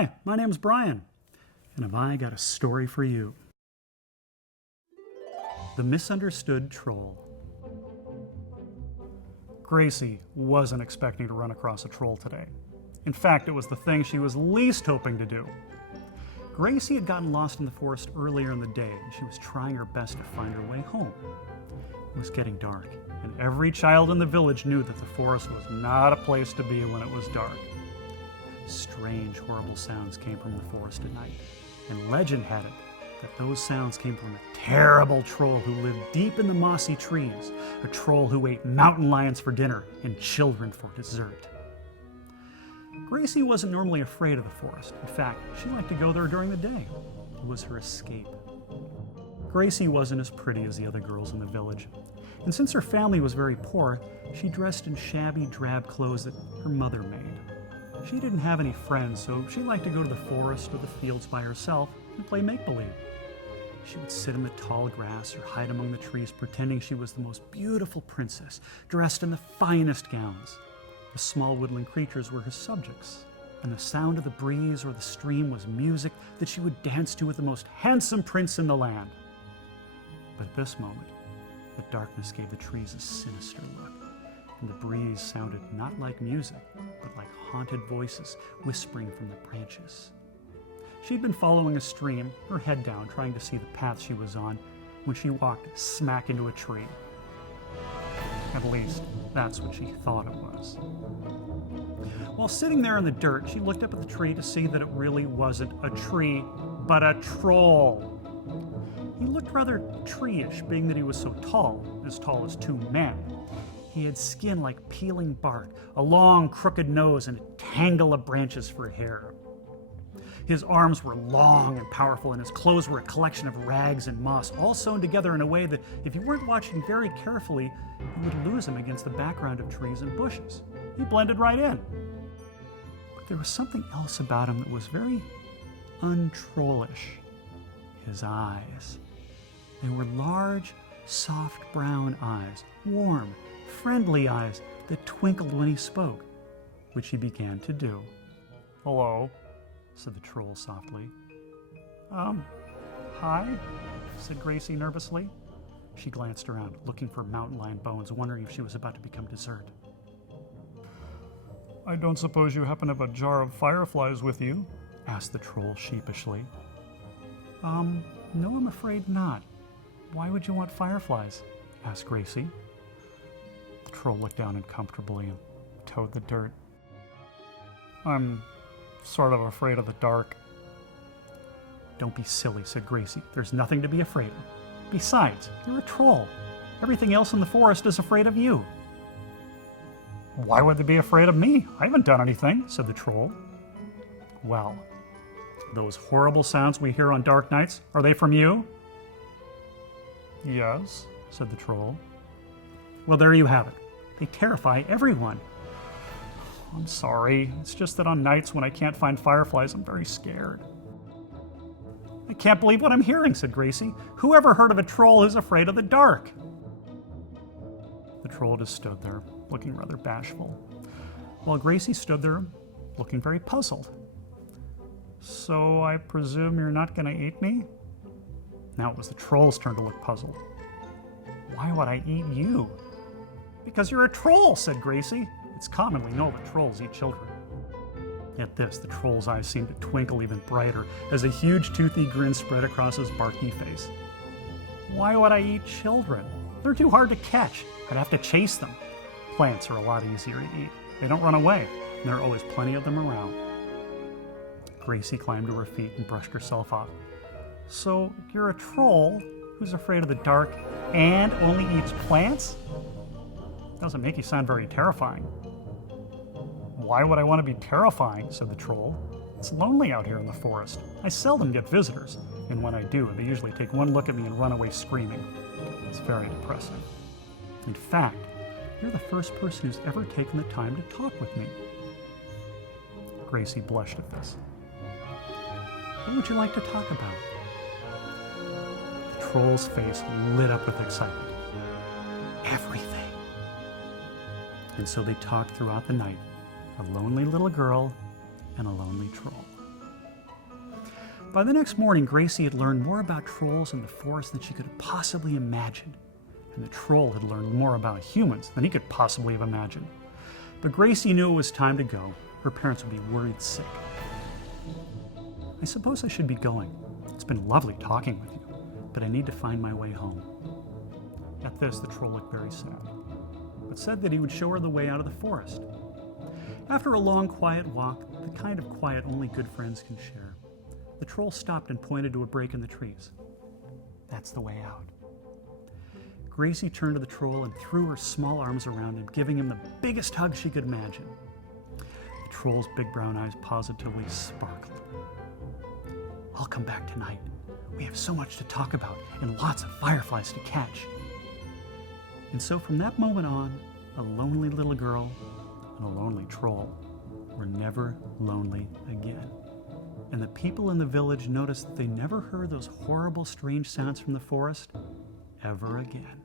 Hi, my name's Brian, and have I got a story for you. The Misunderstood Troll. Gracie wasn't expecting to run across a troll today. In fact, it was the thing she was least hoping to do. Gracie had gotten lost in the forest earlier in the day, and she was trying her best to find her way home. It was getting dark, and every child in the village knew that the forest was not a place to be when it was dark. Strange, horrible sounds came from the forest at night, and legend had it that those sounds came from a terrible troll who lived deep in the mossy trees, a troll who ate mountain lions for dinner and children for dessert. Gracie wasn't normally afraid of the forest. In fact, she liked to go there during the day. It was her escape. Gracie wasn't as pretty as the other girls in the village, and since her family was very poor, she dressed in shabby, drab clothes that her mother made. She didn't have any friends, so she liked to go to the forest or the fields by herself and play make-believe. She would sit in the tall grass or hide among the trees, pretending she was the most beautiful princess, dressed in the finest gowns. The small woodland creatures were her subjects, and the sound of the breeze or the stream was music that she would dance to with the most handsome prince in the land. But at this moment, the darkness gave the trees a sinister look, and the breeze sounded not like music, but like haunted voices whispering from the branches. She'd been following a stream, her head down, trying to see the path she was on, when she walked smack into a tree. At least, that's what she thought it was. While sitting there in the dirt, she looked up at the tree to see that it really wasn't a tree, but a troll. He looked rather tree-ish, being that he was so tall as two men. He had skin like peeling bark, a long, crooked nose, and a tangle of branches for hair. His arms were long and powerful, and his clothes were a collection of rags and moss, all sewn together in a way that, if you weren't watching very carefully, you would lose him against the background of trees and bushes. He blended right in. But there was something else about him that was very untrollish. His eyes. They were large, soft brown eyes, warm, friendly eyes that twinkled when he spoke, which he began to do. "Hello," said the troll softly. Hi," said Gracie nervously. She glanced around, looking for mountain lion bones, wondering if she was about to become dessert. "I don't suppose you happen to have a jar of fireflies with you?" asked the troll sheepishly. No, I'm afraid not. Why would you want fireflies?" asked Gracie. The troll looked down uncomfortably and toed the dirt. "I'm sort of afraid of the dark." "Don't be silly," said Gracie. "There's nothing to be afraid of. Besides, you're a troll. Everything else in the forest is afraid of you." "Why would they be afraid of me? I haven't done anything," said the troll. "Well, those horrible sounds we hear on dark nights, are they from you?" "Yes," said the troll. "Well, there you have it. They terrify everyone." "I'm sorry. It's just that on nights when I can't find fireflies, I'm very scared." "I can't believe what I'm hearing," said Gracie. "Who ever heard of a troll who's afraid of the dark?" The troll just stood there, looking rather bashful, while Gracie stood there, looking very puzzled. "So I presume you're not going to eat me?" Now it was the troll's turn to look puzzled. "Why would I eat you?" "Because you're a troll," said Gracie. It's commonly known that trolls eat children. At this, the troll's eyes seemed to twinkle even brighter as a huge toothy grin spread across his barky face. "Why would I eat children? They're too hard to catch. I'd have to chase them. Plants are a lot easier to eat. They don't run away, and there are always plenty of them around." Gracie climbed to her feet and brushed herself off. "So you're a troll who's afraid of the dark and only eats plants? Doesn't make you sound very terrifying." "Why would I want to be terrifying?" said the troll. "It's lonely out here in the forest. I seldom get visitors, and when I do, they usually take one look at me and run away screaming. It's very depressing. In fact, you're the first person who's ever taken the time to talk with me." Gracie blushed at this. "What would you like to talk about?" The troll's face lit up with excitement. "Everything." And so they talked throughout the night, a lonely little girl and a lonely troll. By the next morning, Gracie had learned more about trolls in the forest than she could have possibly imagined. And the troll had learned more about humans than he could possibly have imagined. But Gracie knew it was time to go. Her parents would be worried sick. I suppose I should be going. It's been lovely talking with you, but I need to find my way home. At this, the troll looked very sad, but said that he would show her the way out of the forest. After a long, quiet walk, the kind of quiet only good friends can share, the troll stopped and pointed to a break in the trees. That's the way out. Gracie turned to the troll and threw her small arms around him, giving him the biggest hug she could imagine. The troll's big brown eyes positively sparkled. I'll come back tonight. We have so much to talk about and lots of fireflies to catch. And so from that moment on, a lonely little girl and a lonely troll were never lonely again. And the people in the village noticed that they never heard those horrible, strange sounds from the forest ever again.